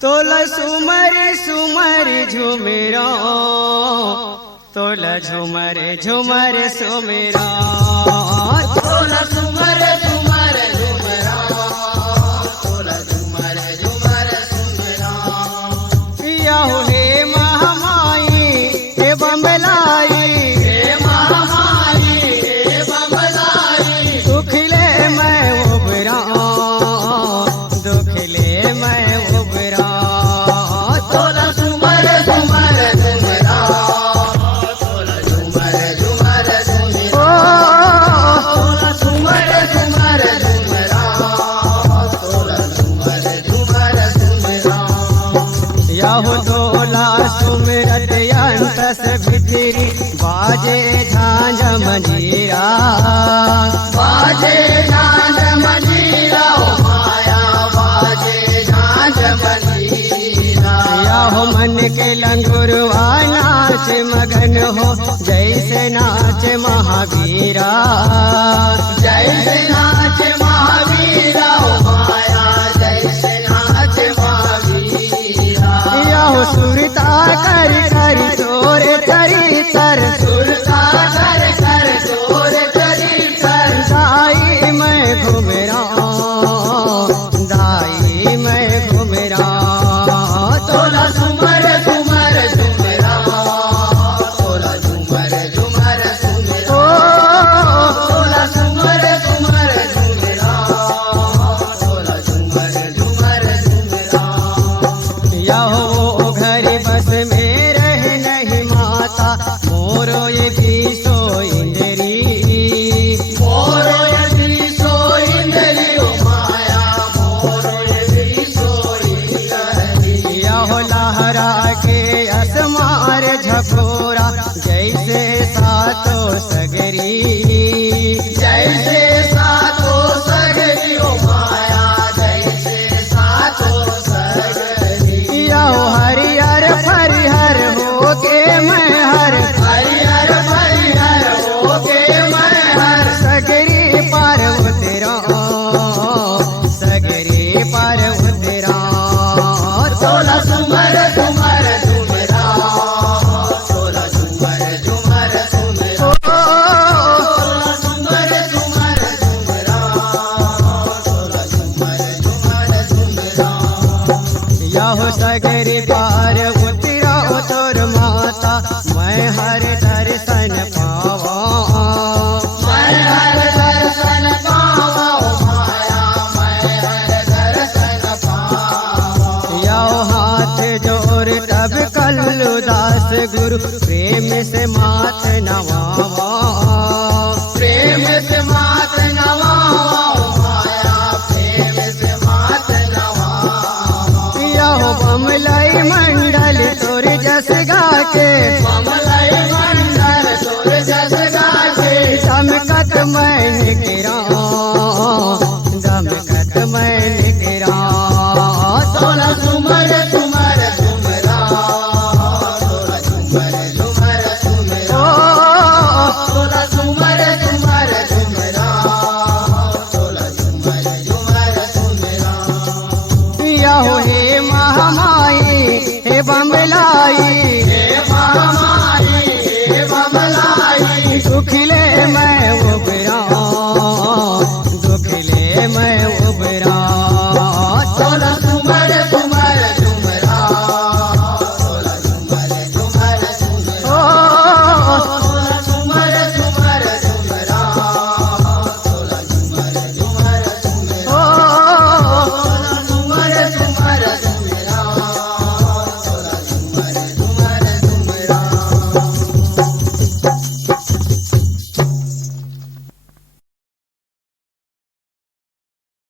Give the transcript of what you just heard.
तोला सुमर सुमर झुमेरा, तोला झुमर झुमर सुमेरा, तोला सुमर झुमर झुमरा, तोला झुमर झुमर सुमरा। याहो हे महामाई हे बम्बलाई, हे महामाई हे बम्बलाई, दुखले मैं उबरा, दुखले मैं उबरा। तोला सुमर झुमर झुमरा, तोला झुमर झुमर सुमरा, तोला सुमर झुमर झुमरा, तोला झुमर झुमर सुमरा। याहो तोला सुमिरत अंतस भितरी, बाजे झांझ मंजीरा, बाजे झांझ मंजीरा, ओ माया बाजे झांझ मंजीरा। याहो मन के लंगुरवा नाच मगन हो, जैसे नाच महावीरा, जैसे नाच महावीरा, ओ माया जैसे नाच महावीरा। याहो सुरता कर कर तोर तरी तर, सुरता कर कर तोर करी कर, दाई मैं घुमरा, दाई मैं घुमरा। तोला सुमर झुमर झुमरा, तोला झुमर झुमर सुमरा, तोला सुमर झुमर झुमरा, तोला झुमर झुमर सुमरा। याहो घर बस में रह नहीं माता, मोरो ये भी सो इंद्री, मोरो यदि सोइंद्री, ओ माया मोरो यदि सोइंद्री। याहो लहरा के असमार झकोरा, जैसे सातो सगरी, जैसे सातो सगरी, ओ माया जैसे सातो सगरी। याहो हरिहर फरिहर हो के मैं हर, हरिहर हरिहर होके मैं हर, सगरी पार उतरा, सगरी पार उतरा। तोला सुमर झुमर झुमरा, तोला झुमर झुमर सुमरा, तोला सुमर झुमर झुमरा, तोला झुमर झुमर सुमरा। याहो सगरी पार उतरा तोर माता, मैं हर दर्शन पावा, मैं हर दर्शन पावा, ओ माया मैं हर दर्शन पावा। याहो हाथ जोर तब कल्लू दास गुरु, प्रेम से मात नवावा, प्रेम से मात नवावा, ओ माया प्रेम से मात नवावा। याहो बमलाई मंडल तोर जस गा के, कमल